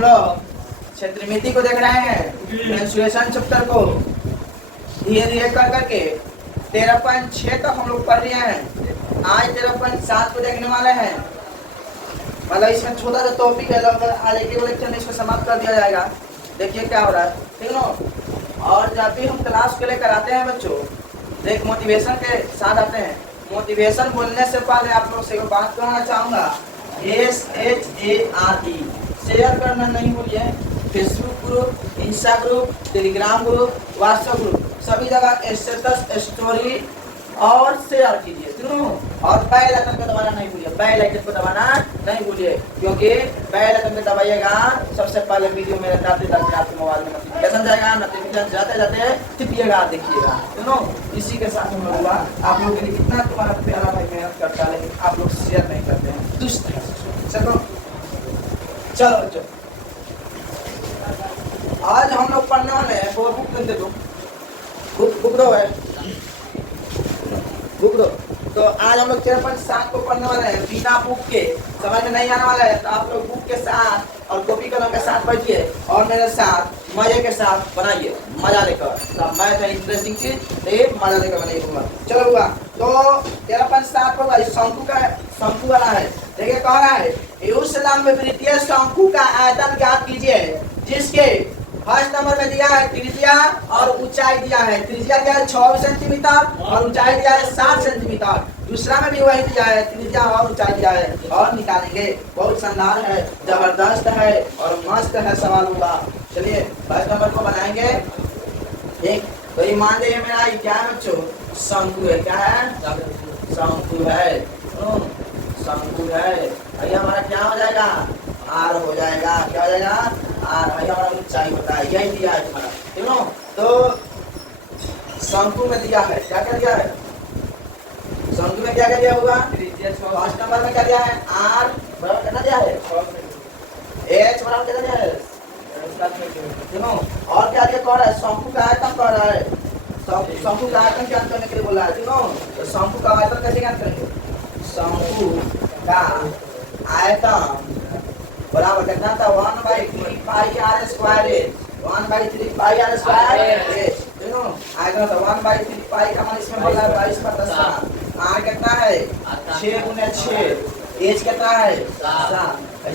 हम लोग क्षेत्रमिति को देख रहे हैं, मेंस्ट्रुएशन चैप्टर को धीरे धीरे कर करके 13.6 तक हम लोग पढ़ लिए हैं। आज 13.7 को देखने वाले हैं। मतलब इसमें छोटा सा टॉपिक है, लगभग आज एक लेक्चर में इसको समाप्त कर दिया जाएगा। देखिए क्या हो रहा है, ठीक ना। और जब भी हम क्लास के लिए कराते हैं बच्चों, एक मोटिवेशन के साथ आते हैं। मोटिवेशन बोलने से पहले आप लोग से एक बात कहना चाहूँगा, SHARE शेयर करना नहीं भूलिए। Facebook group, Insta group, Telegram group, WhatsApp group, सभी जगह स्टेटस स्टोरी और शेयर कीजिए, सुनो। और बेल आइकन को दबाना नहीं भूलिए, बेल आइकन को दबाना नहीं भूलिए, क्योंकि बेल आइकन को दबाइएगा सबसे पहले वीडियो मेरे जाते जाते आपके मोबाइल में नोटिफिकेशन जाएगा। नोटिफिकेशन जाते जाते टिपिएगा, देखिएगा, सुनो। इसी के साथ हम लोग आप लोगों के लिए कितना तुम्हारा प्यारा भाई मेहनत करता है, लेकिन आप लोग शेयर नहीं करते हैं, दुष्ट है। चलो चलो आज हम लोग पढ़ने वाले हैं, वो बुक दे दो, बुक दो है, बुक दो। तो आज हम लोग 13.7 को पढ़ने वाले हैं। बिना बुक के समझ में नहीं आने वाला है, तो आप लोग बुक के साथ और कॉपी कलम के साथ पढ़िए और मेरे साथ मजे के साथ बनाइए, मजा लेकर। मैथ है इंटरेस्टिंग चीज, मजा लेकर बनाइए। चलो हुआ तो 13.7 को भाई शंकु वाला है। देखिए कह रहा है, उस लंबवृत्तीय शंकु का आयतन ज्ञात कीजिए जिसके फर्स्ट नंबर में दिया है त्रिज्या और ऊंचाई दिया है। त्रिज्या क्या है 26 सेंटीमीटर और ऊंचाई दिया है 7 सेंटीमीटर। दूसरा में भी वही दिया है, त्रिज्या और ऊंचाई दिया है। और निकालेंगे, बहुत शानदार है, जबरदस्त है और मस्त है सवाल होगा। चलिए फर्स्ट नंबर को बनाएंगे। एक तो ये मान लीजिए मेरा क्या है बच्चों, शंकु है। क्या है? शंकु है, शंकु है। ये हमारा क्या हो जाएगा? आर हो जाएगा। क्या हो जाएगा? आर। हमारा ऊंचाई होता है, यही दिया है तुम्हारा, ठीक है। तो शंकु में दिया है, क्या क्या दिया है शंकु में? क्या क्या दिया होगा? फर्स्ट नंबर में क्या दिया है? आर बराबर कितना दिया है? एच बराबर कितना दिया है? और क्या क्या कह रहा है? शंकु का आयतन कह रहा है। शंकु का आयतन ज्ञात करने के लिए बोला है, ठीक है। तो शंकु का आयतन कैसे ज्ञात करेंगे? शंकु का आयतन बराबर कितना था? 1/3 pi r square. 1/3 pi r square, देखो आयतन था 1/3 पाई का मान इसमें बोला है 22/10। आर कितना है? 6 × 6। एच कितना है? 7।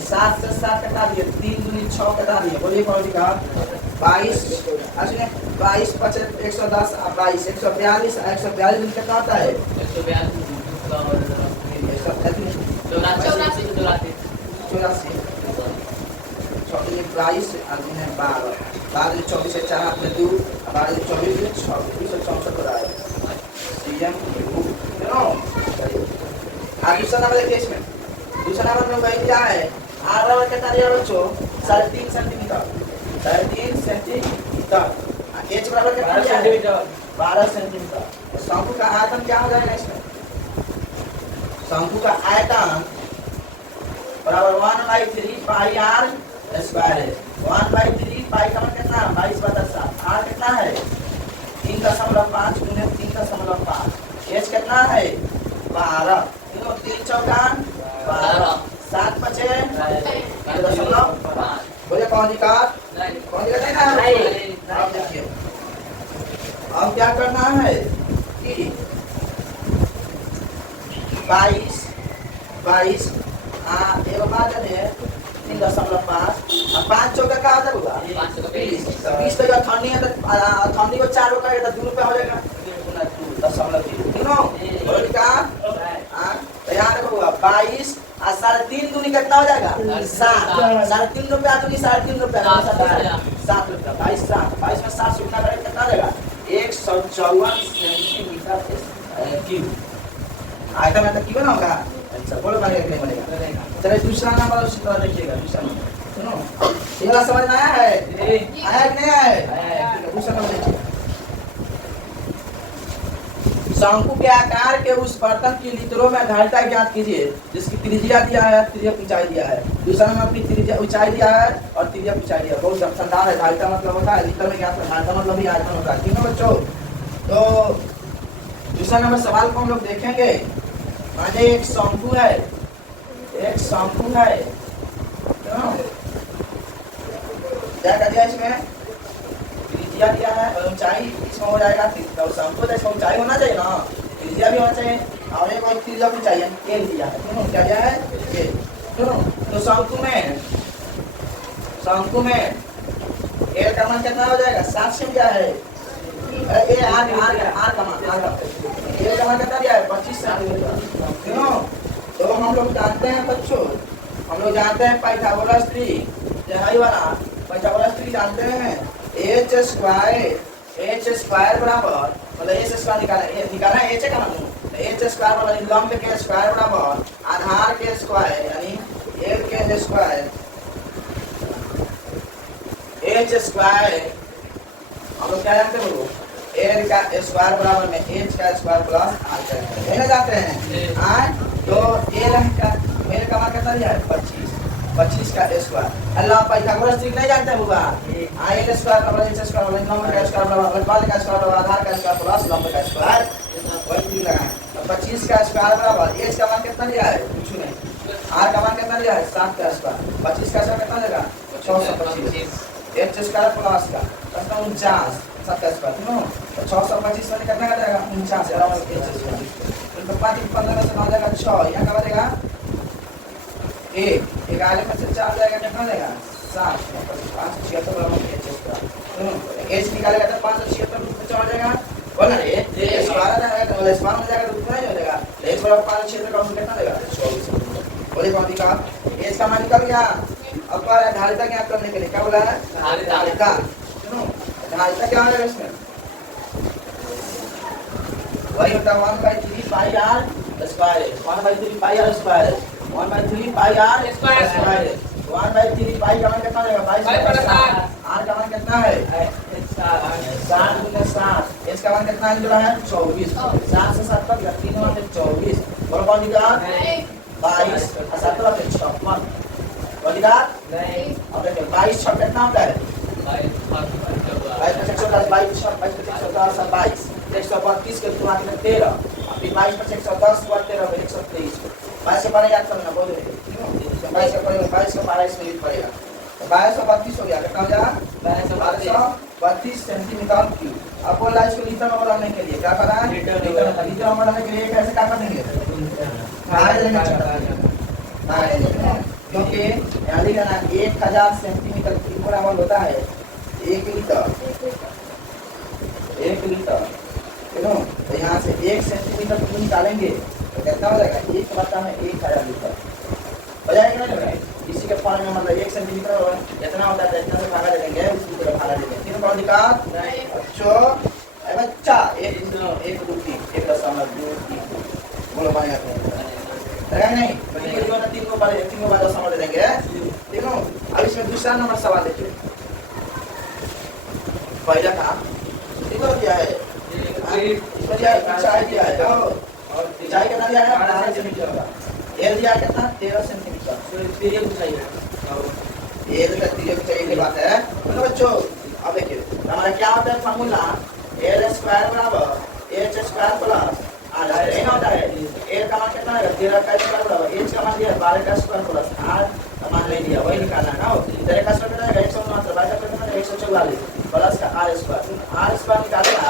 7 से 7 कितना दिए? 3 × 6 कितना दिए? बोलिए कौन का? 22। अच्छा 22 × 5 110 और 22 142। 142 कितना होता है? 84। 22 आदमी है 12। 24 से 4 हाथ में 2, 12 24 264 हो रहा है। दूसरा नंबर देखिए इसमें, दूसरा नंबर में वही क्या है? आर बराबर कितना दिया बच्चों? 3.5 सेंटीमीटर। 3.5 सेंटीमीटर। एच बराबर कितना दिया? 12 सेंटीमीटर। शंकु का आयतन क्या हो जाएगा इसमें? शंकु का आयतन बराबर 1/3 पाई आर स्क्वायर है। 1/3 पाई का मतलब कितना? 22/7। आर कितना है? 3.5 × 3.5। एच कितना है? 12। 3 चौका 12। 7 5 0.5। बोले कौन जी का? कौन जी का नहीं? अब देखिए अब क्या करना है कि 22 एगो बात है 3.5 और 5 चौका का आ जाएगा 20। तो अठन्नी है, तो अठन्नी को 4 का 2 रुपया हो जाएगा 2.3 का। तैयार होगा 22 और 3.5 दूनी कितना हो जाएगा? 7। 3.5 रुपया दूनी 3.5 रुपया 7 रुपया। 22 में 7 गुना करें कितना हो जाएगा? 154 सेंटीमीटर क्यूब। आयतन में तो क्यों ना होगा? अच्छा बोलो बनेगा नहीं बनेगा? चलिए दूसरा नंबर उसी तरह देखिएगा। दूसरा नंबर सुनो, ये वाला समझ में आया है? आया कि नहीं आया? दूसरा नंबर देखिए। शंकु के आकार के उस बर्तन की लित्रों में घनता ज्ञात कीजिए जिसकी त्रिज्या दिया है, त्रिज्या ऊंचाई दिया है। दूसरा नंबर अपनी त्रिज्या ऊंचाई दिया है और त्रिज्या ऊंचाई दिया है। बहुत शानदार है। घनता मतलब होता है लित्र में ज्ञात, घनता मतलब भी आयतन होता है, ठीक है बच्चों। तो दूसरा नंबर सवाल को हम लोग देखेंगे। माने एक शंकु है, एक शंकु है, इसमें त्रिज्या दिया है और ऊंचाई इसमें हो जाएगा तो समकोण इसमें ऊंचाई होना चाहिए ना, त्रिज्या भी होना चाहिए और एक और त्रिज्या भी चाहिए, एल दिया है, दोनों क्या दिया है एल, दोनों। तो शंकु में एल का मान कितना हो जाएगा 7 से क्या है ए आर का मान एल का मान कितना दिया है 25 सेंटीमीटर, क्यों? तो हम लोग जानते हैं बच्चों, हम लोग जानते हैं पाइथागोरस थ्री वाला पाइथागोरस थ्री जानते हैं, एच स्क्वायर बराबर मतलब एच स्क्वायर निकालना है एच का मान एच स्क्वायर बराबर लंब के स्क्वायर बराबर आधार के स्क्वायर यानी एल के स्क्वायर एच स्क्वायर हम लोग क्या जानते हैं बोलो एल का स्क्वायर बराबर में एच का स्क्वायर प्लस आर का स्क्वायर यही ना जानते हैं आर। तो एल का मान कितना दिया है 25 का स्क्वायर। अल्लाह पाइथागोरस थ्योरम नहीं जानते होगा आई एल स्क्वायर बराबर एच स्क्वायर बराबर लंब का स्क्वायर बराबर बल का स्क्वायर बराबर आधार का स्क्वायर प्लस लंब का स्क्वायर वही चीज लगाएं। तो 25 का स्क्वायर बराबर एच का मान कितना दिया है कुछ नहीं, आर का मान कितना दिया है 7 का स्क्वायर, 25 का स्क्वायर कितना देगा 625, एच स्क्वायर प्लस का 49 7 का स्क्वायर नो तो 625 वाले कितना का जाएगा 49 बराबर एच स्क्वायर। तो 5 15 से 9 जाएगा 6 यहाँ का बचेगा 1 11 में से 4 जाएगा कितना जाएगा 7 576 बराबर एच स्क्वायर। एच निकालेगा तो 576 रूप में चला जाएगा बोला रे ये स्क्वायर जाएगा तो मतलब स्क्वायर में जाएगा तो कितना हो जाएगा एच बराबर 576 का मतलब कितना देगा 24। बोले कौन दिखा एच का मान निकल गया। अब पर धारिता क्या करने के लिए क्या बोला है धारिता सुनो धारिता क्या है इसमें वही होता है 1/3 pi r square 1/3 pi r square 1/3 pi r square 1/3 pi का मान कितना देगा 22 आर का मान कितना है 7 गुना 7 इसका मान कितना है जो है 24 7 से 7 तक 3 मान 24 और कौन दिखा 22 और 7 तक 56 कौन दिखा नहीं। अब देखिए 22 6 कितना होता है 22 22 132 के तुलना में 13 फिर 22 पर 110 और 13 पर 123 22 से पढ़े याद करना बोल रहे 22 का पढ़ेगा 22 का 22 मिनट पड़ेगा तो 2232 हो गया कितना हो जाएगा 2232 सेंटीमीटर क्यूब। अब बोला इसको लीटर में बढ़ाने के लिए क्या करना है लीटर में बढ़ाने के लिए कैसे क्या कर देंगे क्योंकि यहाँ लिखा ना 1000 सेंटीमीटर क्यूब बराबर होता है 1 लीटर तो यहाँ से 1 सेंटीमीटर क्यूब निकालेंगे तो कितना हो जाएगा 1 बटा में 1000 लीटर हो जाएगा ना। इसी के फॉर्म में मतलब 1 सेंटीमीटर जितना होता है इतना से भागा दे देंगे उसी तरह भागा दे देंगे तीन कौन दिक्कत बच्चों बच्चा 1.2 बोलो बनेगा नहीं तीन को बार समझ देंगे ठीक है। अब इसमें दूसरा नंबर सवाल देखिए पहला था देखो क्या है इसमें क्या है और ऊंचाई कितना दिया है 12 सेंटीमीटर का एल दिया कितना 13 सेंटीमीटर तो चाहिए एल का चाहिए की बात है मतलब बच्चों। अब देखिए हमारा क्या होता है फार्मूला एल स्क्वायर बराबर एच स्क्वायर प्लस आर नहीं होता है एल का मान कितना है 13 का स्क्वायर बराबर एच का मान दिया 12 का स्क्वायर प्लस आर का मान ले लिया वही निकालना है ना 13 का स्क्वायर कितना है 169 12 का कितना है 144 प्लस का आर स्क्वायर निकालेगा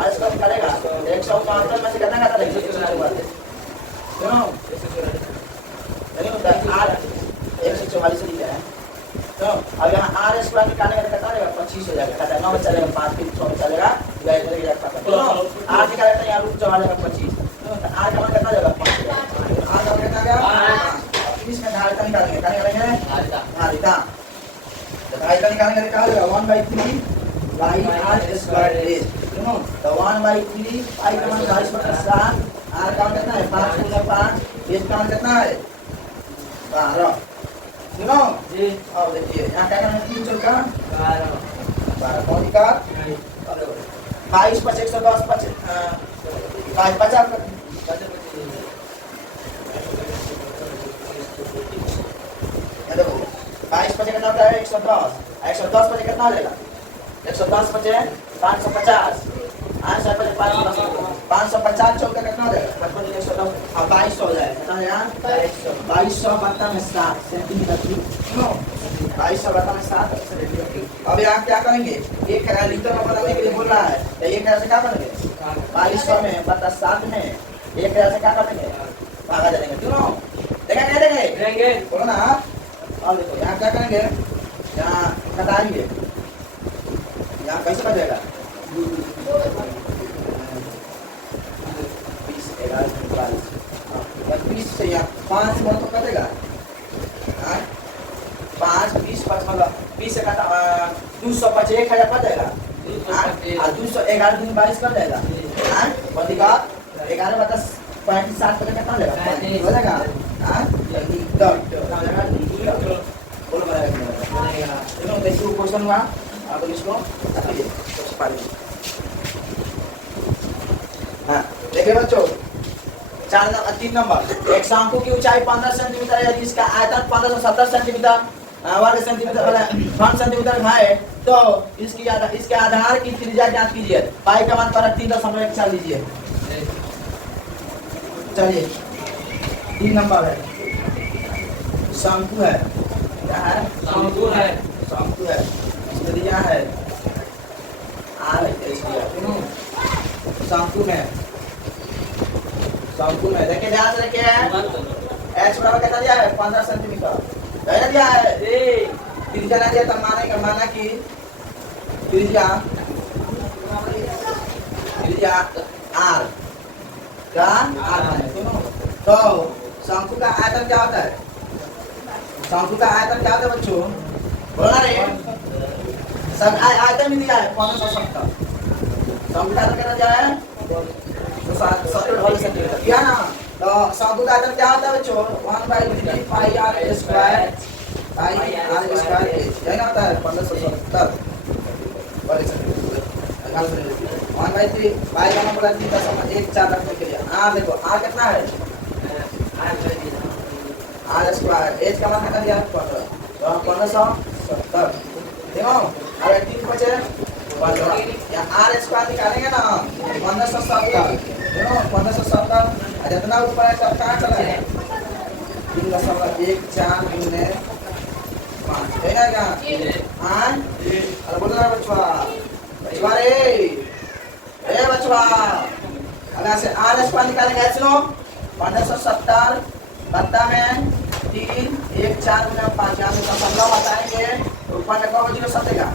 आर स्क्वायर निकालेगा 169 में से कितना घटा देंगे 144 क्यों नहीं होता आर 144 लिखा है तो अब यहाँ आर स्क्वायर निकालने का कितना रहेगा 25 हो जाएगा खाता 9 में चलेगा 5 फिर 6 में चलेगा तो आर निकालेगा तो यहाँ रूट चला जाएगा 25 तो आर का मान कितना जाएगा 5 आर का मान कितना गया 25 में धारिता निकालेंगे क्या निकालेंगे धारिता तो धारिता निकालने का क्या हो जाएगा 1/3 पाई आर स्क्वायर डेज सुनो तो 1/3 पाई का मान 22/7 आर का मान कितना है 5 गुना 5 डेज का मान कितना है 12 सुनो जी। अब देखिए यहाँ क्या करना है 3 चौका 12 कौन का 22 पर 110 50 देखो 22 पर कितना होता है 110 पर कितना हो जाएगा 110 पर 550 550 चौका कितना हो जाएगा 55 110 22 हो जाएगा कितना है यार 2200 बट्टा में 60 सेंटीमीटर क्यूब 2200 बट्टा में 60 सेंटीमीटर क्यूब। अब यहाँ क्या करेंगे 1 लीटर में बनाने के लिए बोल रहा है तो एक से क्या करेंगे 2200 में बट्टा 60 में 1 से क्या करेंगे भागा जाएंगे क्यों देखेंगे बोलो ना। और देखो यहाँ क्या करेंगे यहाँ घटाएंगे यहाँ कैसे बचेगा 20 से यहाँ 5 तो कटेगा 5 20 मतलब 20 से कटा 200 बचे 1000 बचेगा 200 11 दिन 22 कर जाएगा बंदिका 11 बता 35 60 बजे कितना लेगा हो जाएगा बोलो बनेगा देखिए क्वेश्चन हुआ अब इसको हाँ देखिए बच्चों 3 नंबर एक शंकु की ऊंचाई 15 सेंटीमीटर है जिसका आयतन 1570 सेंटीमीटर वर्ग सेंटीमीटर घन सेंटीमीटर है तो इसके आधार की त्रिज्या ज्ञात कीजिए। पाई का मान पर 3.14 लीजिए। चलिए 3 नंबर है शंकु है क्या है शंकु है त्रिज्या है शंकु में देखिए ध्यान से रखिए x बराबर कितना दिया है 15 सेंटीमीटर दिया है त्रिज्या ना दिया तो माना कि त्रिज्या r का r है तो शंकु का आयतन क्या होता है शंकु का आयतन क्या होता है बच्चों बोला रे सब आयतन भी दिया है 1570 शंकु का आयतन कितना दिया है 70 सेंटीमीटर क्या ना तो शंकु का आयतन क्या होता है बच्चों 1/3 पाई r square pi r square यही ना होता है 1570 वर्ग सेंटीमीटर 1/3 पाई का मतलब 3.14 रखने के लिए r देखो r कितना है r स्क्वायर h का मान कितना दिया 1570 देखो अरे 3 बचे या r स्क्वायर निकालेंगे ना 1570 देखो 1570 जितना ऊपर है सब कहाँ चला है 3.14 गुने 5 है ना क्या हाँ अरे बोलो ना बचवा रे बचवा अगर से r स्क्वायर निकालेंगे सुनो 1570 बत्ता में 3 1 4 गुना 5 यहाँ से 15 बताएंगे ऊपर में कौन जीरो सटेगा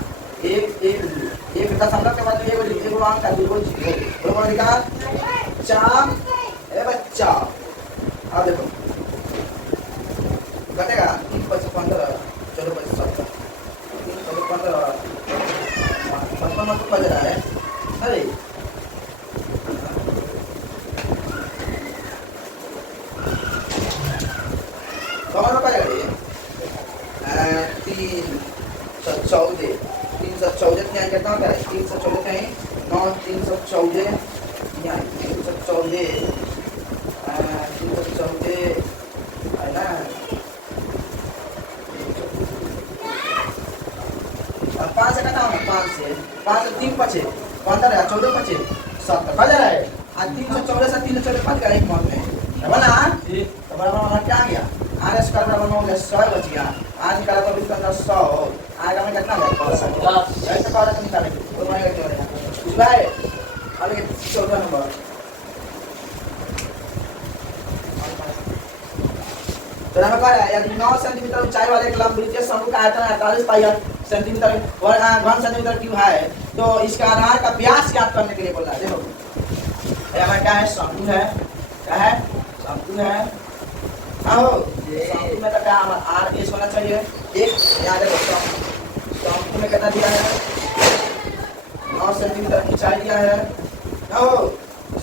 एक दशमलव के बाद एक गुणांक का 2 जीरो बोलो निकाल 4 ए बच्चा अब देखो घटेगा 3 5 15 चलो 5 17 चलो 15 55 मत बज रहा है अरे कौन बज रहा है 314 314 कितना होता है 314 है 9 314 यहाँ 314 है ना 5 से कटा 5 से 3 बचे 15 है 14 बचे 70 बज रहा है आज 314 से 314 बच गया एक मत में बना तो बराबर क्या आ गया r स्क्वायर बराबर 9 100 बच गया आज निकाला तो 20 15 100 आएगा में कितना है 10 ऐसे कॉल निकालेंगे तो बनेगा क्या बनेगा भाई अरे 14 नंबर तो हमें कहा है यदि 9 सेंटीमीटर ऊंचाई वाले एक लंबवृत्तीय समूह का आयतन 48 पाई सेंटीमीटर घन सेंटीमीटर क्यूब है तो इसका आधार का व्यास ज्ञात करने के लिए बोल रहा है। देखो हमारा क्या है शंकु है क्या है शंकु है आओ शंकु में तो क्या हमारा r s होना चाहिए एक याद रखो शंकु में कितना दिया है 9 सेंटीमीटर ऊंचाई दिया है आओ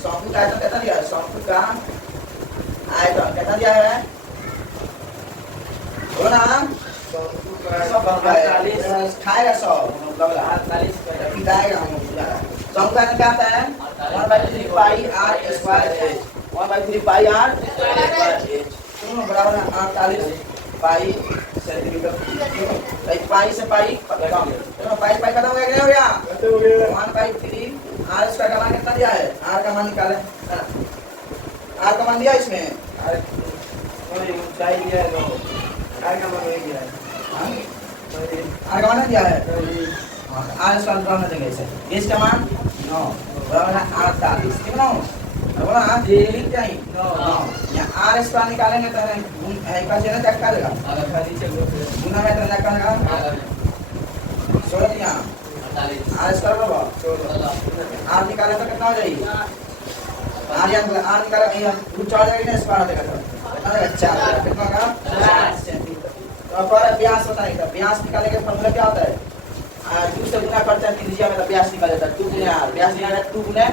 शंकु का आयतन कितना दिया है शंकु का आयतन कितना दिया है बोलो ना 48 खाएगा 100 पिटाएगा शंकु का क्या आता है 1/3 पाई r स्क्वायर 1/3 पाई r स्क्वायर बराबर 48 पाई सेंटीमीटर पाई से पाई खत्म चलो पाई खत्म हो गया क्या हो गया 1/3 r स्क्वायर का मान कितना दिया है r का मान निकालें r का मान दिया इसमें कोई ऊंचाई दिया है तो आर का मान वही दिया है। हाँ? कोई आर का मान दिया है कोई हाँ तो आर स्क्वायर बराबर देंगे इसे एच का मान 9 बराबर है 48 कितना बोला आप लिख जाइए 9 यहाँ आर स्क्वायर निकालेंगे तो एक बार चला चक्का देगा अगर खाली चलो गुना में तो चक्का देगा 16 यहाँ आर स्क्वायर बराबर आर निकाले तो कितना हो जाएगी आर निकाले यहाँ रूट 4 जाएगी ना स्क्वायर देगा तो कितना देगा 4 कितना का 4 सेंटीमीटर तो अब और व्यास बताइए तो व्यास निकालने का फॉर्मूला क्या होता है 2 से गुना करते हैं त्रिज्या में तो व्यास निकाल देता है 2 गुना r व्यास निकाले 2 गुना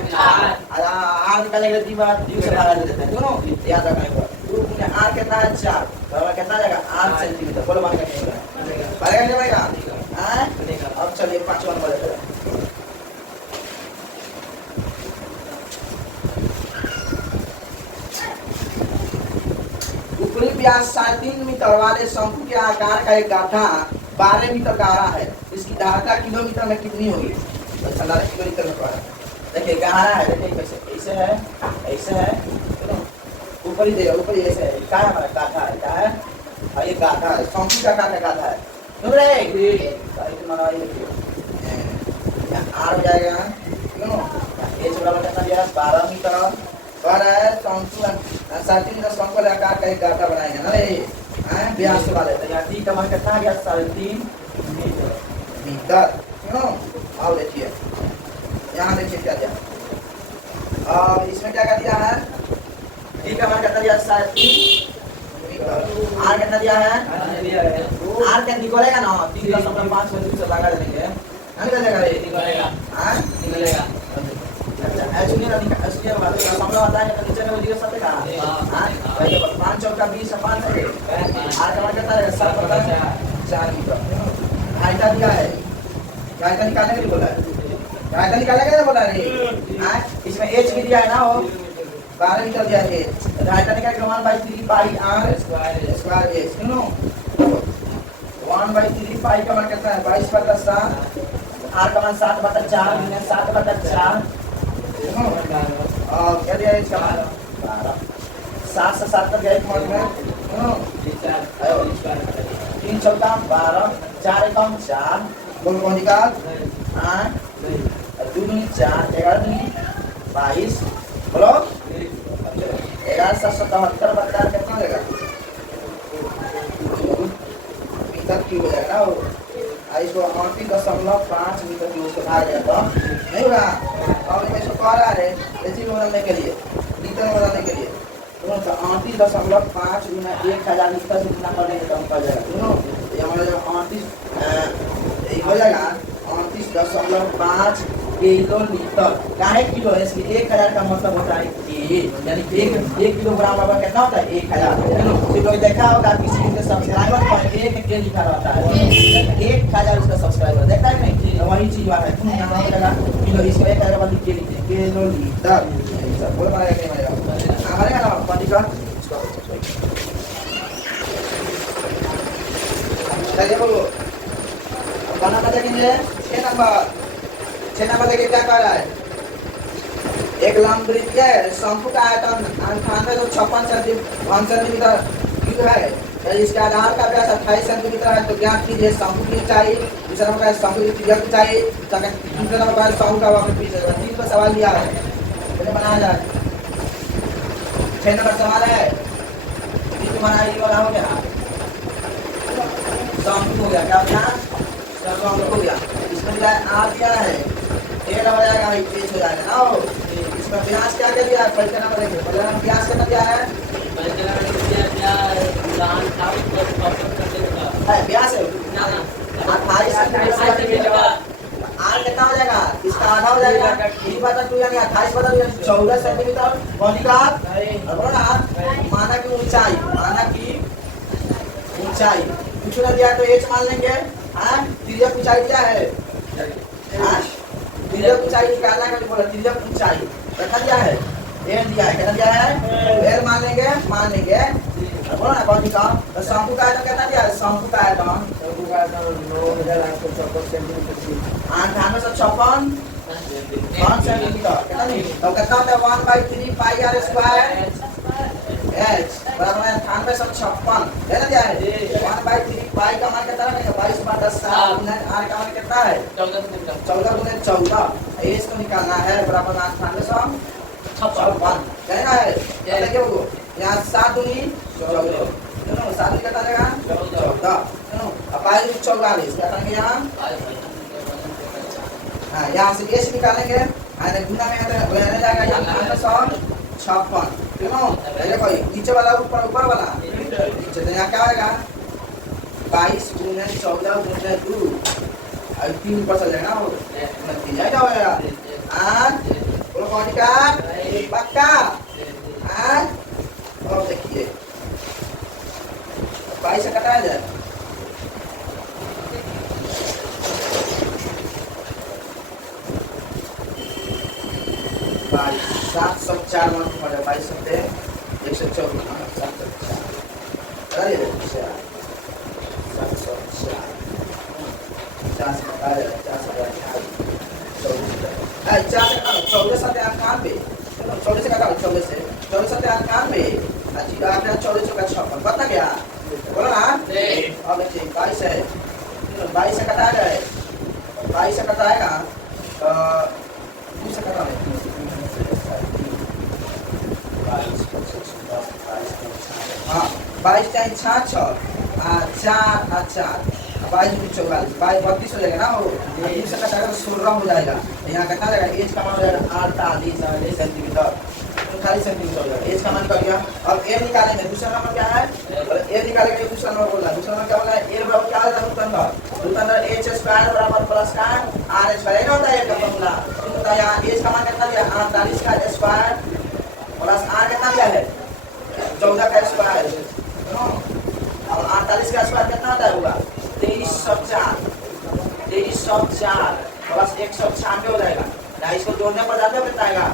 r निकालने के लिए दीवार 2 से भाग देते हैं दोनों याद रखना एक बार 2 गुना r कितना है 4 बराबर कितना आ जाएगा 8 सेंटीमीटर बोलो मान के बढ़ेगा नहीं बढ़ेगा हां अब चलिए पांचवा नंबर लेते हैं ऊपरी व्यास 3.5 मीटर वाले शंकु के आकार का एक गाथा 12 मीटर गहरा है इसकी धारता किलोमीटर में कितनी होगी तो 18 किलोमीटर में पड़ा देखिए गहरा है देखिए कैसे ऐसे है ऊपरी दे ऊपरी ऐसे है क्या है हमारा गाथा है क्या है और ये गाथा है शंकु का आकार का गाथा है सुन रहे सही मनवाई देखिए यहाँ आर हो जाएगा क्यों एच बराबर कितना दिया 12 मीटर और है शंकु 3.5 मीटर शंकु के आकार का एक गाथा बनाएंगे ना रे व्यास वाले तो यहाँ डी का मान कितना आ गया 3.5 मीटर क्यों आओ देखिए यहाँ देखिए क्या दिया और इसमें क्या दिया है डी का मान कितना दिया 3.5 मीटर आर कितना दिया है आर क्या निकलेगा ना 3.5 में 2 से लगा देंगे निकलेगा रे निकलेगा हां निकलेगा अच्छा ऐसे बात है सामने आता है नीचे में दिखा सकते का हां भाई 5 चौका 20 5 है आर का मान कितना है 7 पता है 4 मीटर आयता दिया है आयता निकालने के लिए बोला है आयता निकालने के लिए बोला है हां इसमें एच भी दिया है ना वो 12 मीटर दिया है आयता निकाल के 1/3 पाई आर स्क्वायर एच सुनो 1/3 पाई का मान कितना है 22/7 आर का मान 7/4 गुना 7/4 क्या दिया है इसका मान 12 7 से 7 तक गए मान में 3 चौका 12 4 एकम 4 बोल कौन निकाल 8 2 दूनी 4 11 दूनी 22 बोलो 11 7 77 बराबर कितना देगा मीटर क्यूब हो जाएगा ना वो इसको 38.5 मीटर क्यूब उसको भाग गया तो नहीं होगा अब इसको कह रहा है डेसिमल बदलने के लिए मीटर में बदलने के लिए तो 38.5 गुना 1000 मीटर से गुना करने का पड़ जाएगा सुनो ये हमारा 38 हो जाएगा 38.5 किलोमीटर काहे किलो है इसलिए 1000 का मतलब होता है कि यानी 1 किलोग्राम बराबर कितना होता है 1000 तो लोग देखा होगा किसी के सब्सक्राइबर पर 1 के लिखा रहता है 1000 उसका सब्सक्राइबर देखता है नहीं तो वही चीज बात है तुम यहां पे लगा किलो इसको 1000 का लिख के लिखते किलोमीटर सब बोल पाएगा कि नहीं हमारे का पानी का चलिए बोलो बना पता कितने 6 नंबर देखिए क्या कह रहा है एक लंबवृत्तीय शंकु का आयतन 9856 सेंटीमीटर क्यूब है तो इसके आधार का व्यास 28 सेंटीमीटर है तो ज्ञात कीजिए शंकु की ऊंचाई दूसरा नंबर शंकु की त्रिज्या की ऊंचाई तीसरा नंबर शंकु का वक्र पीछे 3 का सवाल दिया है पहले बनाया जाए 6 नंबर सवाल है ये तुम्हारा ये वाला हो गया शंकु हो गया क्या हो गया शंकु हो गया इसमें दिया आ दिया है ये हो जाएगा भाई पेज हो जाएगा आओ इसका व्यास क्या क्या दिया है पहले नंबर देखिए पहले नंबर व्यास कितना दिया है व्यास है 28 सेंटीमीटर आर कितना हो जाएगा इसका आधा हो जाएगा 3/2 यानी 28/2 14 सेंटीमीटर कौन का बोलो ना माना की ऊंचाई कुछ ना दिया तो h मान लेंगे हां त्रिज्या ऊंचाई क्या है हां त्रिज्या ऊंचाई निकालना है बोला त्रिज्या ऊंचाई कितना दिया है l दिया है कितना दिया है l मान लेंगे बोलो ना कौन का तो शंकु का आयतन कितना दिया है शंकु का आयतन 9856 सेंटीमीटर 9856 सेंटीमीटर कितना नहीं तो कितना होता है 1/3 पाई r स्क्वायर h बराबर है 9856 है ना क्या है 1/3 पाई का मान कितना है 22/7 आर का मान कितना है 14 ये इसको निकालना है बराबर 9856 कहना है देखिए वो यहाँ 7 दूनी 14 सुनो 7 कितना देगा 14 सुनो अब पाई 44 क्या करेंगे यहाँ हाँ यहाँ से एस निकालेंगे आने गुना में रहने जाएगा यहाँ 9856 सुनो देखो नीचे वाला ऊपर वाला नीचे तो यहाँ क्या आएगा 22 गुने 14 गुने 2 अब 3 ऊपर चल जाएगा वो 29 आएगा होगा बोलो कौन का पक्का और देखिए 22 से कटाया जाए बाईस 704 मान पड़े 22 होते 114 704 अरे 54 पता क्या बोलो ना अब ठीक 22 है 22 से कटा गए 22 से कटाएगा से कटा हाँ 22 चाहे 4 अच्छा 22 44 32 हो जाएगा ना वो 32 से कटाएगा तो 16 हो जाएगा यहाँ कितना जाएगा एज का मान हो जाएगा 48 सेंटीमीटर 48 सेंटीमीटर हो जाएगा एज का मान निकल गया अब ए निकालेंगे दूसरा नंबर क्या है ए निकालेंगे दूसरा नंबर बोलना दूसरा नंबर क्या बोलना है ए बराबर क्या होता है रूट अंडर h स्क्वायर बराबर प्लस का r स्क्वायर ये होता है का फॉर्मूला तो यहाँ एज का मान कितना दिया 48 का स्क्वायर प्लस r कितना दिया है 14 का स्क्वायर और 48 का स्क्वायर कितना होता है होगा 2304 प्लस 196 हो जाएगा ना इसको जोड़ने पर जाते कितना आएगा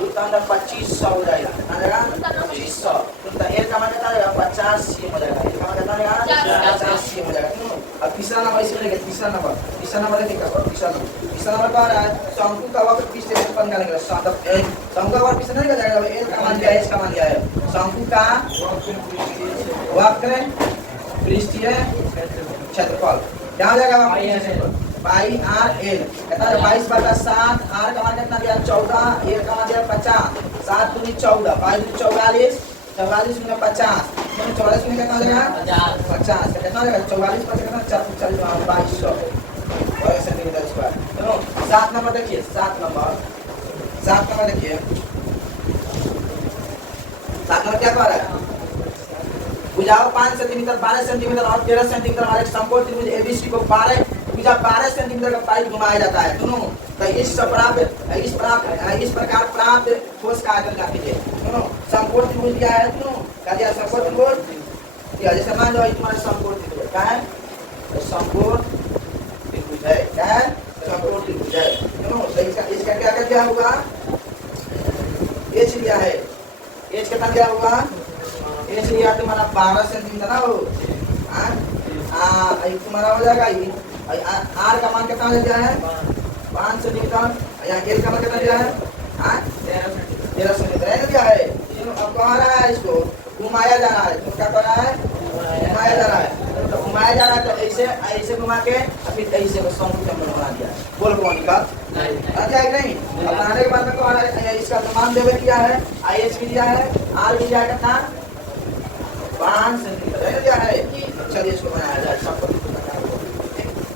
रूट अंडर 2500 हो जाएगा कितना जाएगा 2500 तो ए का मान कितना आएगा 50 सीएम हो जाएगा ए का मान कितना आएगा 50 सीएम हो जाएगा अब तीसरा नंबर इसमें लेंगे तीसरा नंबर देखिए तीसरा नंबर पर आ शंकु का वक्र पृष्ठ से उत्पन्न करेंगे शंकु का वक्र पृष्ठ नहीं कर जाएगा ए का मान क्या है इसका मान क्या है शंकु का वक्र पृष्ठीय क्षेत्रफल क्या हो जाएगा पाई आर एल कितना 22/7 आर का मान कितना दिया 14 एल का मान दिया 50 7 दूनी 14 5 दूनी 44 44 में 50 44 में कितना देगा 50 कितना देगा 44 पर कितना 40 2200 सेंटीमीटर स्क्वायर चलो 7 नंबर देखिए 7 नंबर देखिए 7 नंबर क्या कह रहा है भुजाओं 5 सेंटीमीटर 12 सेंटीमीटर और 13 सेंटीमीटर वाले समकोण त्रिभुज एबीसी को 12 सेंटीमीटर का पाइप घुमाया जाता है दोनों तो इस प्रकार प्राप्त ठोस का आयतन ज्ञात कीजिए दोनों समकोण त्रिभुज दिया है दोनों क्या दिया समकोण त्रिभुज दिया जैसे मान लो तुम्हारा समकोण त्रिभुज क्या है तो समकोण त्रिभुज है क्या है समकोण त्रिभुज है दोनों तो इसका क्या क्या दिया होगा एच लिया है एच कितना दिया होगा एच लिया तुम्हारा 12 सेंटीमीटर ना हो तुम्हारा हो जाएगा आर का मान कितना दिया है 5 सेंटीमीटर यहाँ एल का मान कितना दिया है 13 सेंटीमीटर है दिया है अब कहाँ रहा है इसको घुमाया जा रहा है तो क्या कर रहा है घुमाया जा रहा है तो घुमाया जा रहा है तो ऐसे घुमा के फिर ऐसे को शंकु बना दिया बोल कौन का नहीं अब बनाने के बाद में कौन है इसका मान देवे किया है आई एच भी दिया है आर भी दिया है कितना 5 सेंटीमीटर दिया है चलिए इसको बनाया जाए सबको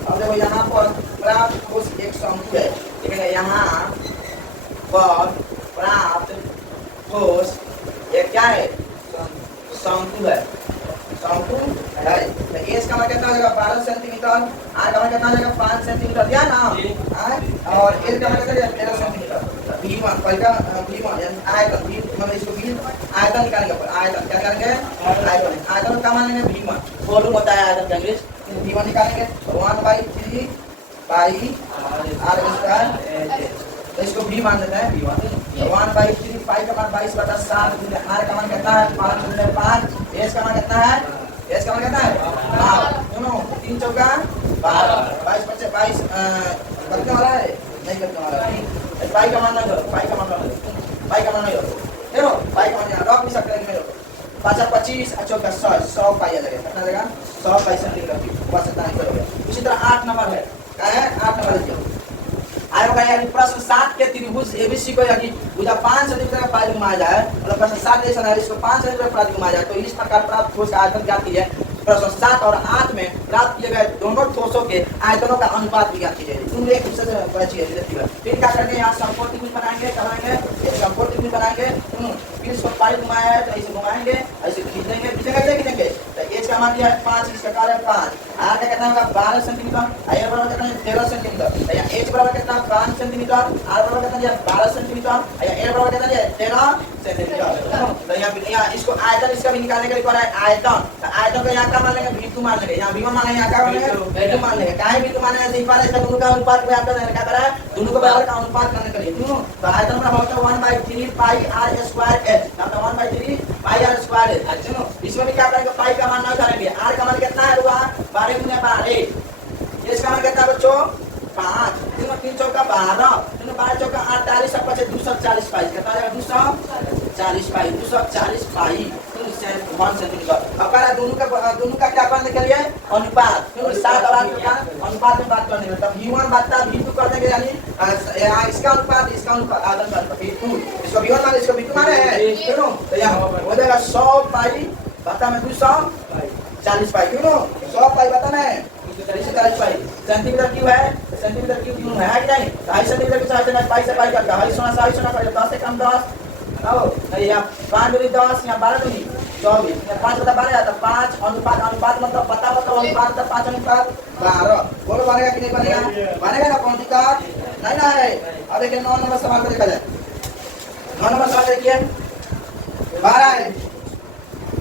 अब देखो यहाँ पर प्राप्त ठोस एक शंकु है देखिए यहाँ पर प्राप्त ठोस एक क्या है शंकु है तो एस का मान कितना हो जाएगा 12 सेंटीमीटर आर का मान कितना हो जाएगा 5 सेंटीमीटर दिया ना और एल का मान कितना दिया 13 सेंटीमीटर v1 पहला v1 यानी आयतन v मतलब इसको v आयतन निकालेंगे पर आयतन क्या करेंगे आयतन का मान लेंगे v1 वॉल्यूम होता है आयतन का इंग्लिश v1 निकालेंगे 1/3 पाई r स्क्वायर तो इसको v मान लेते हैं v1 1/3 पाई का मान 22/7 r का मान कितना है 5/5 s का मान कितना है s का मान कितना है दोनों 3 चौका 12 22 करने वाला है नहीं करने वाला है पाई का मान नहीं हो पाई का मान नहीं हो देखो पाई का मान यहाँ रख भी सकते हैं पाँचा 25 और चौका 100 पाई आ जाएगा। कितना आ जाएगा? 100 पाई सेंटीमीटर क्यूब। बस इतना ही करोगे। उसी तरह 8 नंबर है, क्या है? 8 नंबर लीजिए। आगे बढ़े यानी प्रश्न 7 के त्रिभुज एबीसी को यदि भुजा 5 सेंटीमीटर का पाई घुमाया जाए, मतलब प्रश्न 7 जैसा है, इसको 5 सेंटीमीटर का पाई घुमाया जाए तो इस प्रकार प्राप्त ठोस का आयतन ज्ञात कीजिए। प्रश्न 7 और 8 में प्राप्त किए गए दोनों ठोसों के आयतनों का अनुपात भी ज्ञात कीजिए। तुम एक दूसरे से बचिए देखिए। फिर क्या करेंगे? यहाँ समकोण त्रिभुज बनाएंगे, बनाएंगे ये समकोण त्रिभुज बनाएंगे। फिर इसको पाई घुमाया है तो ऐसे घुमाएंगे, ऐसे खींचेंगे, खींचेंगे तो एच का मान दिया है 5, इसका कारण है 5। आर का कितना होगा? 12 सेंटीमीटर। आई बराबर कितना है? 13 सेंटीमीटर। या एच बराबर कितना? 5 सेंटीमीटर। आर बराबर कितना दिया? 12 सेंटीमीटर। या एल बराबर कितना दिया? 13 सेंटीमीटर। तो यहाँ इसको आयतन इसका भी निकालने के लिए कौन है? आयतन। आयतन को यहाँ क्या मान लेंगे? V2 मान लेंगे। यहाँ V1 मान लेंगे, यहाँ क्या मान लेंगे? V2 मान लेंगे। काहे V2 मान लेंगे? इस बार इसका दोनों का अनुपात में आपका क्या करा है? दोनों को बराबर का अनुपात करने के लिए। तो आयतन बराबर होता है 1/3 पाई r स्क्वायर h। यहाँ पे 1/3 पाई r स्क्वायर है। चलो इसमें भी क्या करेंगे? पाई का मान ना करेंगे। r का मान कितना है? 12 गुने 12। इसका मान कितना है बच्चों? 5। 3 चौका 12, 12 चौका 48 और 5 240 पाई। कितना आ जाएगा? 240 पाई। 240 पाई 1 सेंटीमीटर। अब कह रहा है दोनों का क्या करने के लिए? अनुपात। 7 और 8 का अनुपात में बात करने में तब V1 बटा V2 करने के यानी इसका अनुपात आदम का V2, इसको V1 माने, इसको V2 माने है। क्यों? तो यहाँ हो जाएगा 100 पाई बटा में 240 पाई। क्यों? 100 पाई बटा में 240 पाई। सेंटीमीटर क्यूब है, सेंटीमीटर क्यूब क्यों है कि नहीं? 2.5 सेंटीमीटर की सहायता में पाई से पाई करता है। 2.5 सोना 10 से कम 10 नहीं, यहाँ 5 दूनी 10, यहाँ 12 दूनी 24, यहाँ 5 बटा 12 आता 5 अनुपात मतलब पता मतलब अनुपात 5 अनुपात 12। बोलो बनेगा कि नहीं बनेगा? बनेगा ना, कौन दिक्कत नहीं ना है। अब देखिए 9 नंबर सवाल को देखा जाए। 9 नंबर सवाल देखिए 12 है।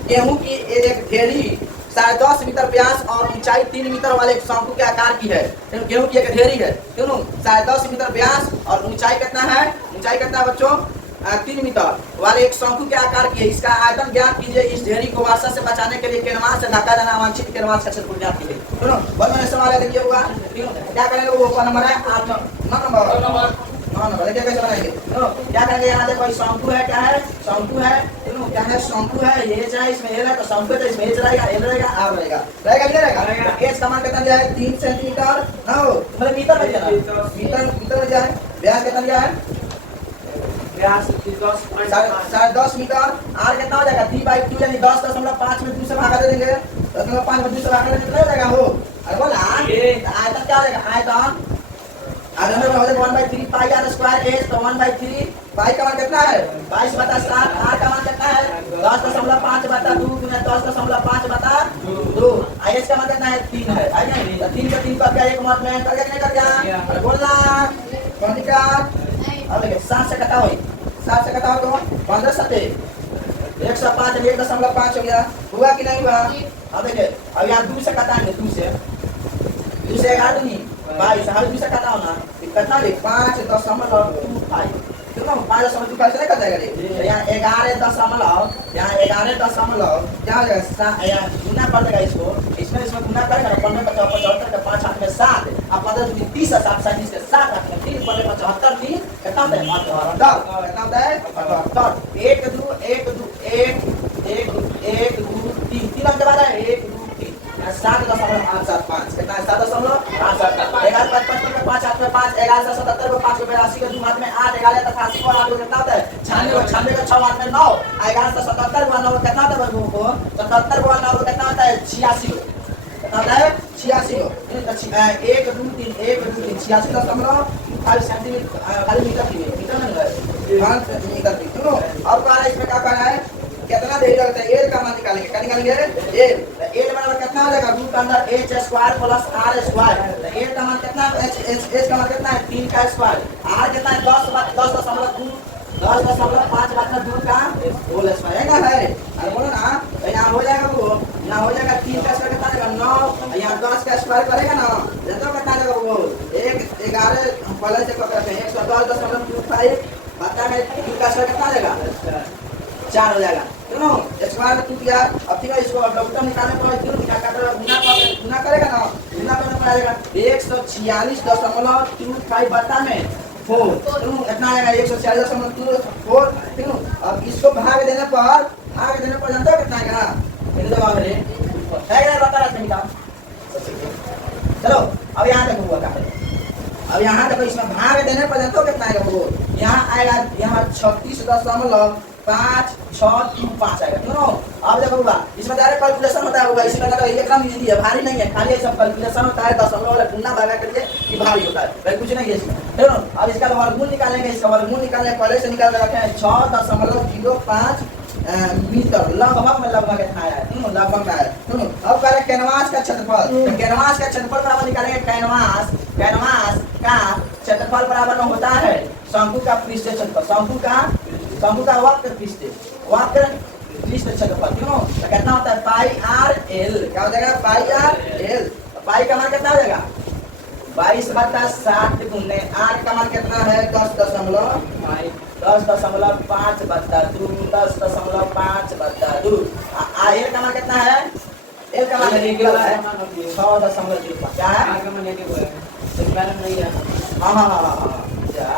गेहूं की एक ढेरी 10.5 मीटर व्यास और ऊंचाई 3 मीटर वाले एक शंकु के आकार की है। गेहूं की एक ढेरी है, क्यों? 10.5 मीटर व्यास और ऊंचाई कितना है? ऊंचाई कितना है बच्चों? 3 मीटर वाले एक शंकु के आकार की है। इसका आयतन ज्ञात कीजिए। इस ढेरी को वर्षा से बचाने के लिए कैनवास से ढका जाना अवांछित कैनवास का क्षेत्रफल ज्ञात कीजिए। सुनो बहुत मैंने सवाल देखिए होगा क्या करेंगे? वो कौन नंबर है? 8 नंबर। 9 नंबर देखिए कैसे बनाएंगे। क्या करेंगे? यहाँ देखो शंकु है, क्या है? शंकु है। क्या है? शंकु है। ये चाहे इसमें एल है तो शंकु है, इसमें एच रहेगा, एल रहेगा, आर रहेगा, रहेगा कि नहीं रहेगा? एच का मान कितना दिया है? 3 सेंटीमीटर। ना हो मतलब मीटर में दिया ना, मीटर में दिया है। व्यास कितना दिया है? 10 मीटर। आर कितना हो जाएगा? 3/2 यानी 10.5 में 2 से भागा दे देंगे। 10.5 में 2 से भागा देंगे कितना हो जाएगा? हो अरे बोल आयतन क्या हो जाएगा? आयतन आयतन हो जाएगा 1/3 पाई r स्क्वायर h। तो 1/3 पाई का मान कितना है? 22 बटा 7। आर का मान कितना है? 10.5 बटा 2 गुना 10.5 बटा 2। h का मान कितना है? 3 है। आई नहीं? तो 3 का 3 का क्या एक मत में कर गया, नहीं कर गया? अरे बोलना कौन दिक्कत? अब देखिए 7 से कटा हुई, 7 से कटा हो तो 15 सते 105 1.5 हो गया। हुआ कि नहीं हुआ? अब देखिए अब यहाँ 2 से कटाएंगे, 2 से 11 दूनी 22, हर 2 से कटा हो ना कितना दे? 5.25 कितना? 5.25 से नहीं कट जाएगा रे। यहाँ 11.5 यहाँ 11.5 क्या हो जाएगा? यहाँ गुना कर देगा इसको, इसमें गुना करेगा 15 75 का 5 हाथ में 7 अब 15 दूनी 30 7 37 के 7 हाथ में 3 15 75 3 कितना होता है? 78। कितना होता है? 78। 1 2 1 2 1 1 2 1 2 3 3 अंक बाद है 1 2 3 7.875 कितना है? 7.875। 11 5 5 में 5 हाथ में 5 11 से 77 को 5 को 82 को 2 हाथ में 8 11 88 को 8 कितना होता है? 96 को 6 हाथ में 9 11 से 77 को 9 कितना होता है? 77 को 9 कितना होता है? 86 को कितना होता है? 86 को 1 2 3 1 2 3 86.5 सेंटीमीटर खाली मीटर की मीटर नहीं है 5 मीटर की। सुनो अब कह रहा है इसमें क्या करना है? कितना देरी लगता है? एल का मान निकालेंगे। क्या निकालेंगे? एल बराबर कितना हो जाएगा? Root under h square plus r square. L का मान कितना? h का मान कितना है? 3 का स्क्वायर। r कितना है? 10.5 2 का होल स्क्वायर है ना? है अरे बोलो ना तो यहाँ हो जाएगा वो, यहाँ हो जाएगा 3 का स्क्वायर कितना आ जाएगा? 9। यहाँ 10 का स्क्वायर करेगा ना तो कितना आ जाएगा? वो 11 पहले से करते हैं 110.25 बता में 2 का स्क्वायर कितना आ जाएगा? 4 हो जाएगा। क्यों? स्क्वायर में 2 किया। अब ठीक है इसको डॉक्टर निकालने पर क्यों गुना करेगा ना, गुना करने पर आ जाएगा 146.25 बता में 4 कितना आएगा? 146.24। क्यों? अब इसको भाग देने पर आगे देने पर जानते हो कितना आएगा मेरे दिमाग में है क्या बता रहा था चलो अब यहाँ तक हुआ है अब यहाँ तक इसमें भाग देने पर जानते हो कितना आएगा वो यहाँ आएगा यहाँ 36.565 आएगा क्यों अब देखो हुआ इसमें डायरेक्ट कैलकुलेशन होता है होगा इसमें तो एकदम इजी है भारी नहीं है खाली सब कैलकुलेशन होता है दशमलव वाला गुना भागा करके ये भारी होता है भाई कुछ नहीं है इसमें ठीक है अब इसका वर्गमूल निकालेंगे इसका वर्गमूल निकालने पहले से निकाल के रखे हैं 6.05 मीटर लगभग में लगभग कितना आया है लगभग में आया अब करें कैनवास का क्षेत्रफल तो कैनवास का क्षेत्रफल बराबर निकालेंगे कैनवास का क्षेत्रफल बराबर में होता है शंकु का पृष्ठ क्षेत्रफल शंकु का वक्र पृष्ठ क्षेत्रफल क्यों तो कितना होता है पाई आर एल क्या हो जाएगा पाई आर एल पाई का मान कितना हो जाएगा 22/7 गुने आर का मान कितना है 10.5 10.5/2 एल का मान कितना है एल का मान रेगुलर है 6.05 क्या है आगे में लेके गए तो मैंने नहीं है हाँ क्या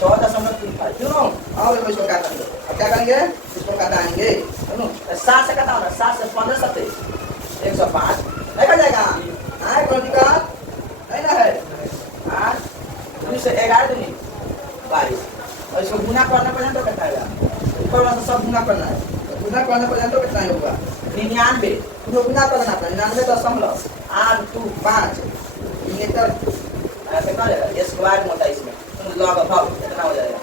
6.35 क्यों आओ देखो इसको काटेंगे अब क्या करेंगे इसको काटाएंगे सुनो 7 से काटा होगा 7 से 15 सत्ते 105 नहीं कर जाएगा हाँ कोई दिक्कत नहीं ना है हाँ 2 से 11 दूनी 22 और इसको गुना करने पर जानते हो कितना आएगा ऊपर वाला सब गुना करना है गुना करने पर जानते हो कितना होगा 99 तो गुना करना है 99.825 मीटर कितना जाएगा ये स्क्वायर मोटा इसमें लगभग कितना हो जाएगा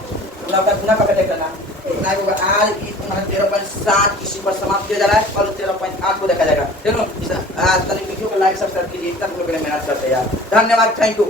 गुना करके देख लेना कितना होगा आर ई तुम्हारा 13.7 इसी पर समाप्त किया जा रहा है और 13.8 को देखा जाएगा ठीक है वीडियो को लाइक सब्सक्राइब कीजिए इतना लोग मेहनत करते हैं यार धन्यवाद थैंक यू।